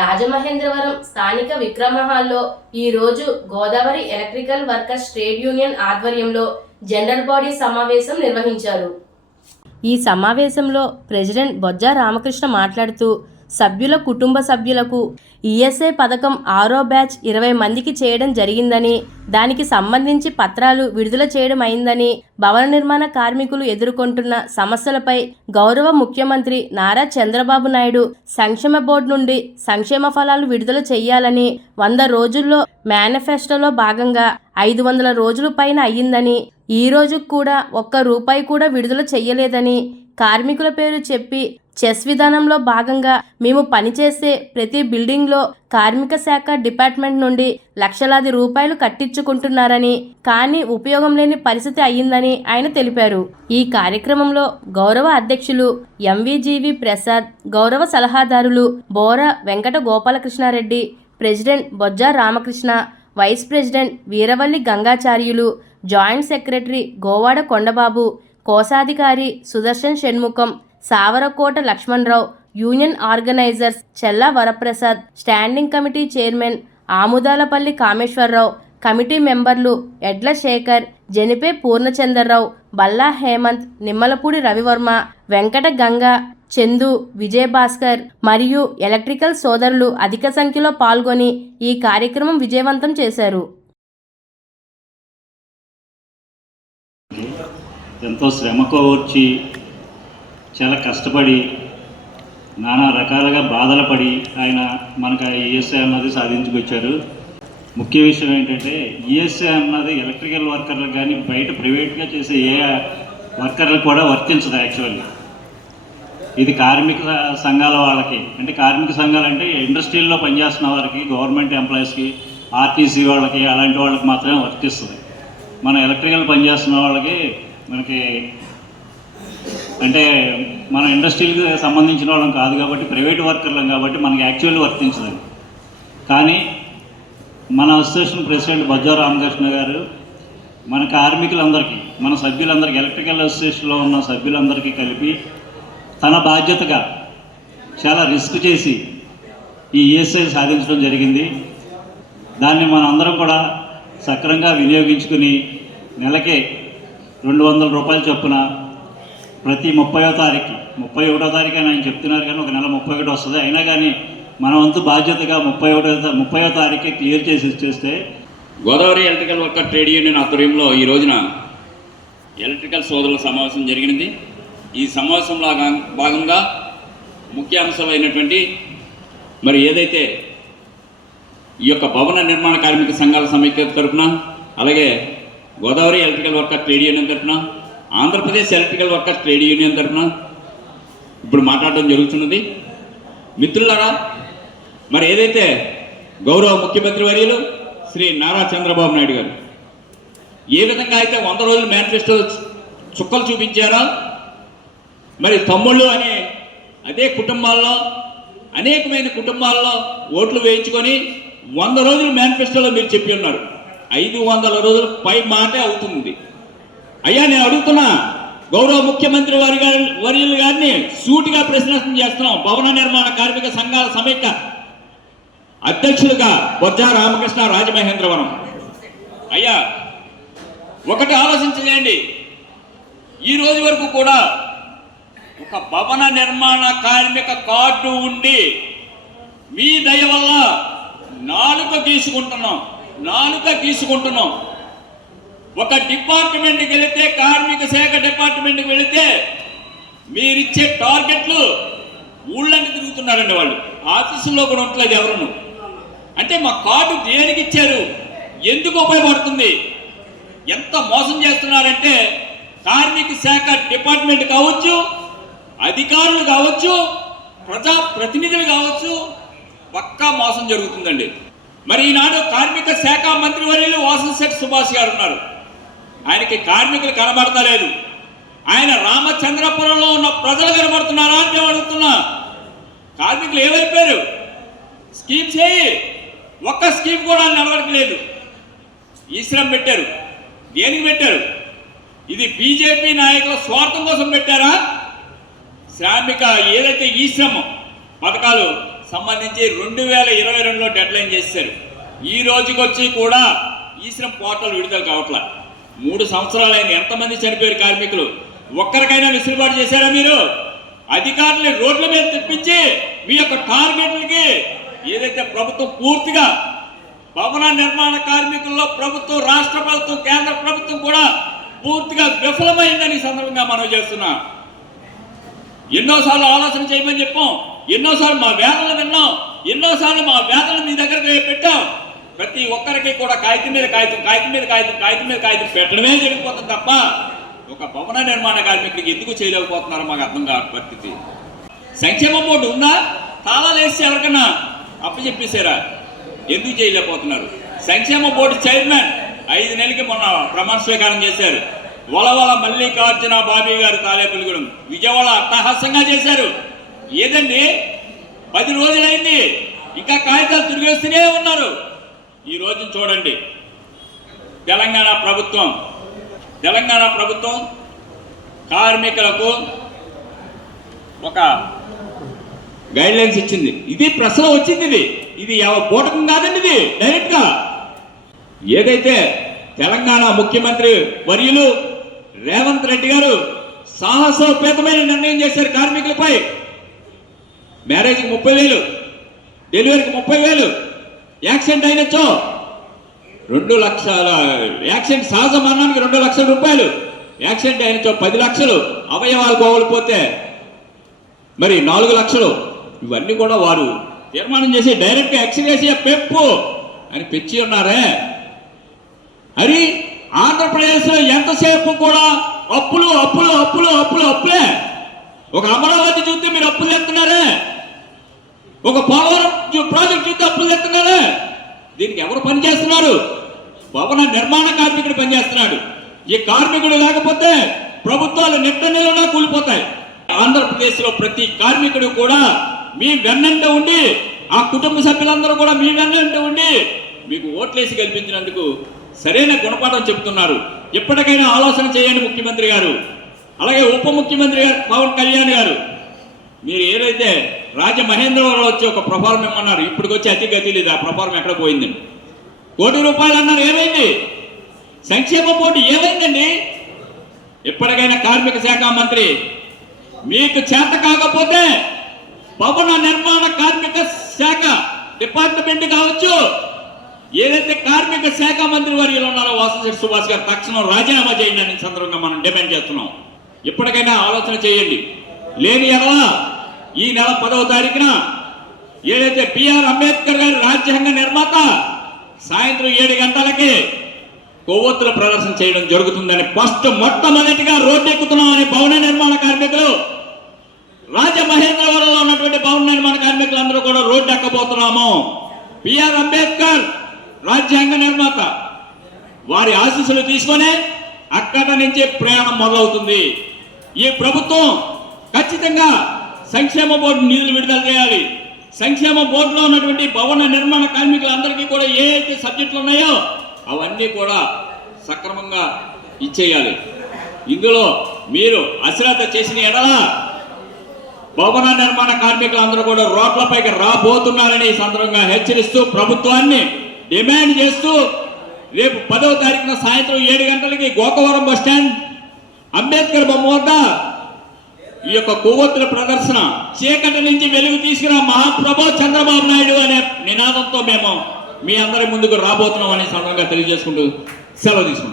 రాజమహేంద్రవరం స్థానిక విక్రమహాల్లో ఈ రోజు Godavari electrical workers trade union ఆధ్వర్యంలో జనరల్ బాడీ సమావేశం నిర్వహించారు. ఈ సమావేశంలో ప్రెసిడెంట్ బొజ్జా రామకృష్ణ మాట్లాడుతూ సభ్యుల కుటుంబ సభ్యులకు ఈఎస్ఐ పథకం ఆరో బ్యాచ్ ఇరవై మందికి చేయడం జరిగిందని దానికి సంబంధించి పత్రాలు విడుదల చేయడం అయిందని భవన నిర్మాణ కార్మికులు ఎదుర్కొంటున్న సమస్యలపై గౌరవ ముఖ్యమంత్రి నారా చంద్రబాబు నాయుడు సంక్షేమ బోర్డు నుండి సంక్షేమ ఫలాలు విడుదల చేయాలని వంద రోజుల్లో మేనిఫెస్టోలో భాగంగా ఐదు వందల రోజుల పైన అయ్యిందని ఈ రోజు కూడా ఒక్క రూపాయి కూడా విడుదల చేయలేదని కార్మికుల పేరు చెప్పి చెస్ విధానంలో భాగంగా మేము పనిచేసే ప్రతి బిల్డింగ్లో కార్మిక శాఖ డిపార్ట్మెంట్ నుండి లక్షలాది రూపాయలు కట్టించుకుంటున్నారని కానీ ఉపయోగం లేని పరిస్థితి అయ్యిందని ఆయన తెలిపారు. ఈ కార్యక్రమంలో గౌరవ అధ్యక్షులు ఎంవిజీవి ప్రసాద్ గౌరవ సలహాదారులు Bora Venkata Gopalakrishna Reddy president Bojja Ramakrishna vice president Veeravalli Gangacharyulu joint secretary Govada Kondababu కోశాధికారి Sudarshan Shanmukham Savarakota Lakshmanarao union organisers Chella Varaprasad standing committee chairman Amudalapalli Kameswararao committee మెంబర్లు ఎడ్ల శేఖర్ జనిపే పూర్ణచంద్రరావు బల్లా హేమంత్ నిమ్మలపూడి రవివర్మ వెంకట గంగ చందు విజయభాస్కర్ మరియు ఎలక్ట్రికల్ సోదరులు అధిక సంఖ్యలో పాల్గొని ఈ కార్యక్రమం విజయవంతం చేశారు. ఎంతో శ్రమ కోర్చి చాలా కష్టపడి నానా రకాలుగా బాధలు పడి ఆయన మనకు ఈఎస్ఐ అన్నది సాధించుకొచ్చారు ముఖ్య విషయం ఏంటంటే ఈఎస్ఐ అన్నది ఎలక్ట్రికల్ వర్కర్లకు కానీ బయట ప్రైవేట్గా చేసే ఏ వర్కర్లకు కూడా వర్తించదు యాక్చువల్లీ. ఇది కార్మిక సంఘాల వాళ్ళకి అంటే కార్మిక సంఘాలు అంటే ఇండస్ట్రీల్లో పనిచేస్తున్న వారికి గవర్నమెంట్ ఎంప్లాయీస్కి ఆర్టీసీ వాళ్ళకి అలాంటి వాళ్ళకి మాత్రమే వర్తిస్తుంది. మన ఎలక్ట్రికల్ పనిచేస్తున్న వాళ్ళకి మనకి అంటే మన ఇండస్ట్రీకి సంబంధించిన వాళ్ళం కాదు కాబట్టి ప్రైవేట్ వర్కర్లం కాబట్టి మనకి యాక్చువల్గా వర్తించదు కానీ మన అసోసియేషన్ ప్రెసిడెంట్ బజ్జా రామకృష్ణ గారు మన కార్మికులందరికీ మన సభ్యులందరికీ ఎలక్ట్రికల్ అసోసియేషన్లో ఉన్న సభ్యులందరికీ కలిపి తన బాధ్యతగా చాలా రిస్క్ చేసి ఈ ఈఎస్ఐ సాధించడం జరిగింది. దాన్ని మనందరం కూడా సక్రంగా వినియోగించుకుని నెలకే రెండు వందల రూపాయలు చొప్పున ప్రతి ముప్పయో తారీఖు ముప్పై ఒకటో తారీఖు అని ఆయన చెప్తున్నారు కానీ ఒక నెల ముప్పై ఒకటి వస్తుంది. అయినా కానీ మన వంతు బాధ్యతగా ముప్పై ఒకటో ముప్పయో తారీఖే క్లియర్ చేసి ఇచ్చేస్తే Godavari electrical worker trade union ఆధ్వర్యంలో ఈ రోజున ఎలక్ట్రికల్ సోదరుల సమావేశం జరిగినది. ఈ సమావేశంలో భాగంగా ముఖ్య అంశాలైనటువంటి మరి ఏదైతే ఈ యొక్క భవన నిర్మాణ కార్మిక సంఘాల సమైక్యత తరఫున అలాగే Godavari electrical worker trade union తరఫున Andhra Pradesh electrical worker trade union తరఫున ఇప్పుడు మాట్లాడడం జరుగుతున్నది. మిత్రులారా మరి ఏదైతే గౌరవ ముఖ్యమంత్రి వర్యులు శ్రీ నారా చంద్రబాబు నాయుడు గారు ఏ విధంగా అయితే వంద రోజులు మేనిఫెస్టో చుక్కలు చూపించారో మరి తమ్ముళ్ళు అనే అదే కుటుంబాల్లో అనేకమైన కుటుంబాల్లో ఓట్లు వేయించుకొని వంద రోజులు మేనిఫెస్టోలో మీరు చెప్పి ఉన్నారు. ఐదు వందల రోజుల పై మాటే అవుతుంది. అయ్యా నేను అడుగుతున్నా గౌరవ ముఖ్యమంత్రి వారి గారి వర్యులు గారిని సూటిగా ప్రశ్న చేస్తున్నాం. భవన నిర్మాణ కార్మిక సంఘాల సమైక్య అధ్యక్షులుగా బొజ్జా రామకృష్ణ రాజమహేంద్రవరం. అయ్యా ఒకటి ఆలోచించండి. ఈ రోజు వరకు కూడా ఒక భవన నిర్మాణ కార్మిక కార్డు ఉండి మీ దయ వల్ల నాలుక గీసుకుంటున్నాం. నాలుక తీసుకుంటున్నాం. ఒక డిపార్ట్మెంట్కి వెళితే కార్మిక శాఖ డిపార్ట్మెంట్కి వెళితే మీరిచ్చే టార్గెట్లు ఊళ్ళని తిరుగుతున్నారండి వాళ్ళు. ఆఫీసుల్లో కూడా ఉండలేదు ఎవరును. అంటే మా కార్డు దేనికి ఇచ్చారు? ఎందుకు ఉపయోగపడుతుంది? ఎంత మోసం చేస్తున్నారంటే కార్మిక శాఖ డిపార్ట్మెంట్ కావచ్చు అధికారులు కావచ్చు ప్రజా ప్రతినిధులు కావచ్చు పక్కా మోసం జరుగుతుందండి. మరి ఈనాడు కార్మిక శాఖ మంత్రి వర్యులు వాసంశెట్టి సుభాష్ గారు ఉన్నారు. ఆయనకి కార్మికులు కనబడతలేదు. ఆయన రామచంద్రపురంలో ఉన్న ప్రజలు కనబడుతున్నారా అని నేను అడుగుతున్నా. కార్మికులు ఏమైపోయారు? స్కీమ్ చేయి. ఒక్క స్కీమ్ కూడా నిలబడట్లేదు ఈ పెట్టారు. దేనికి పెట్టారు? ఇది బీజేపీ నాయకుల స్వార్థం కోసం పెట్టారా? శ్రామిక ఏదైతే ఈ పథకాలు సంబంధించి రెండు వేల ఇరవై రెండులో డెడ్ లైన్ చేశారు ఈ రోజుకొచ్చి కూడా ఈశ్రం పోర్టల్ విడుదల కావట్లా. మూడు సంవత్సరాలైన ఎంతమంది చనిపోయారు కార్మికులు? ఒక్కరికైనా వెసులుబాటు చేశారా మీరు? అధికారుల్ని రోడ్ల మీద తెప్పించి మీ యొక్క టార్గెట్లకి ఏదైతే ప్రభుత్వం పూర్తిగా భవన నిర్మాణ కార్మికుల్లో ప్రభుత్వం రాష్ట్ర ప్రభుత్వం కేంద్ర ప్రభుత్వం కూడా పూర్తిగా విఫలమైందని సందర్భంగా మనం చేస్తున్నాం. ఎన్నోసార్లు ఆలోచన చేయమని చెప్పాం. ఎన్నోసార్లు మా వేదనలు విన్నాం ఎన్నోసార్లు మా వేదనలు మీ దగ్గర పెట్టాం. ప్రతి ఒక్కరికి కూడా కాగితం మీద కాగితం కాగితం మీద కాగితం కాగితం మీద కాగితం పెట్టడమే జరిగిపోతుంది తప్ప ఒక భవన నిర్మాణ కార్మికుడికి ఎందుకు చేయలేకపోతున్నారో మాకు అర్థం కాదు పరిస్థితి. సంక్షేమ బోర్డు ఉందా? తాళాలు వేసి ఎవరికన్నా అప్పచెప్పేశారా? ఎందుకు చేయలేకపోతున్నారు? సంక్షేమ బోర్డు చైర్మన్ ఐదు నెలలకి మొన్న ప్రమాణ స్వీకారం చేశారు. వలవల మల్లికార్జున బాబీ గారు తాలేపల్లిగూడెం విజయవాడ అట్టహాసంగా చేశారు. ఏదండి? పది రోజులైంది. ఇంకా కాగితాలు తిరిగేస్తూనే ఉన్నారు. ఈ రోజు చూడండి. తెలంగాణ ప్రభుత్వం తెలంగాణ ప్రభుత్వం కార్మికులకు ఒక గైడ్లైన్స్ ఇచ్చింది. ఇది ప్రశ్న వచ్చింది ఇది. ఇది పూటకం కాదండి ఇది. డైరెక్ట్గా ఏదైతే తెలంగాణ ముఖ్యమంత్రి వర్యులు రేవంత్ రెడ్డి గారు సాహసోపేతమైన నిర్ణయం చేశారు కార్మికులపై మ్యారేజ్కి ముప్పై వేలు. డెలివరీకి ముప్పై వేలు. యాక్సిడెంట్ అయినచ్చో రెండు లక్షల యాక్సిడెంట్ సహజ మరణానికి రెండు లక్షల రూపాయలు. యాక్సిడెంట్ అయినచ్చో పది లక్షలు. అవయవాలు కోవలిపోతే మరి నాలుగు లక్షలు. ఇవన్నీ కూడా వారు తీర్మానం చేసి డైరెక్ట్గా ఎక్స్గ్రేషియా పెప్పు అని పెంచి ఉన్నారే. అది ఆంధ్రప్రదేశ్లో ఎంతసేపు కూడా అప్పులు అప్పులు అప్పులు అప్పులు అప్పులే. ఒక అమరావతి చూస్తే మీరు అప్పులు ఎత్తున్నారే ఒక పోలవరం చూ- ప్రాజెక్ట్ చూస్తే అప్పులు ఎత్తున్నారే దీనికి ఎవరు పనిచేస్తున్నారు భవన నిర్మాణ కార్మికుడు పనిచేస్తున్నాడు ఈ కార్మికుడు లేకపోతే ప్రభుత్వాలు నిట్ట నిలనా కూలిపోతాయి. ఆంధ్రప్రదేశ్లో ప్రతి కార్మికుడు కూడా మీ వెన్నంట ఉండి ఆ కుటుంబ సభ్యులందరూ కూడా మీ వెన్నంట ఉండి మీకు ఓట్లేసి కల్పించినందుకు సరైన గుణపాఠం చెబుతున్నారు ఎప్పటికైనా ఆలోచన చేయండి ముఖ్యమంత్రి గారు. అలాగే ఉప ముఖ్యమంత్రి గారు పవన్ కళ్యాణ్ గారు. మీరు ఏదైతే రాజమహేంద్రవరం వచ్చి ఒక ప్రఫారం ఇమ్మన్నారు ఇప్పుడు వచ్చి అతి గతి లేదు ఆ ప్రఫారం ఎక్కడ పోయిందండి కోటి రూపాయలు అన్నారు ఏమైంది? సంక్షేమ బోర్డు ఏమైందండి? ఎప్పటికైనా కార్మిక శాఖ మంత్రి మీకు చేత కాకపోతే భవన నిర్మాణ కార్మిక శాఖ డిపార్ట్మెంట్ కావచ్చు. ఏదైతే కార్మిక శాఖ మంత్రి వర్యులు ఉన్నారో వాసు సుభాష్ గారు తక్షణం రాజీనామా చేయండి అనే సందర్భంగా మనం డిమాండ్ చేస్తున్నాం. ఇప్పటికైనా ఆలోచన చేయండి. లేని ఎడల ఈ నెల పదవ తారీఖున ఏదైతే బిఆర్ అంబేద్కర్ గారి రాజ్యాంగ నిర్మాత సాయంత్రం ఏడు గంటలకి కొవ్వొత్తుల ప్రదర్శన చేయడం జరుగుతుందని ఫస్ట్ మొట్టమొదటిగా రోడ్డు ఎక్కుతున్నామని భవన నిర్మాణ కార్మికులు రాజమహేంద్రవరంలో ఉన్నటువంటి భవన నిర్మాణ కార్మికులందరూ కూడా రోడ్డు ఎక్కబోతున్నాము బిఆర్ అంబేద్కర్ రాజ్యాంగ నిర్మాత. వారి ఆశీస్సులు తీసుకొని అక్కడ నుంచే ప్రయాణం మొదలవుతుంది. ఈ ప్రభుత్వం ఖచ్చితంగా సంక్షేమ బోర్డు నిధులు విడుదల చేయాలి. సంక్షేమ బోర్డులో ఉన్నటువంటి భవన నిర్మాణ కార్మికులందరికీ కూడా ఏ అయితే సబ్జెక్టులు ఉన్నాయో అవన్నీ కూడా సక్రమంగా ఇచ్చేయాలి. ఇందులో మీరు అశ్రద్ధ చేసిన ఎడల భవన నిర్మాణ కార్మికులందరూ కూడా రోడ్లపైకి రాబోతున్నారని సందర్భంగా హెచ్చరిస్తూ ప్రభుత్వాన్ని డిమాండ్ చేస్తూ రేపు పదవ తారీఖున సాయంత్రం ఏడు గంటలకి గోకవరం బస్టాండ్ అంబేద్కర్ బొమ్మ వద్ద ఈ యొక్క కొవ్వొత్తుల ప్రదర్శన చీకటి నుంచి వెలుగు తీసుకున్న మహాప్రభు చంద్రబాబు నాయుడు అనే నినాదంతో మేము మీ అందరి ముందుకు రాబోతున్నాం అనే సందర్భంగా తెలియజేసుకుంటూ సెలవు తీసుకుంటాం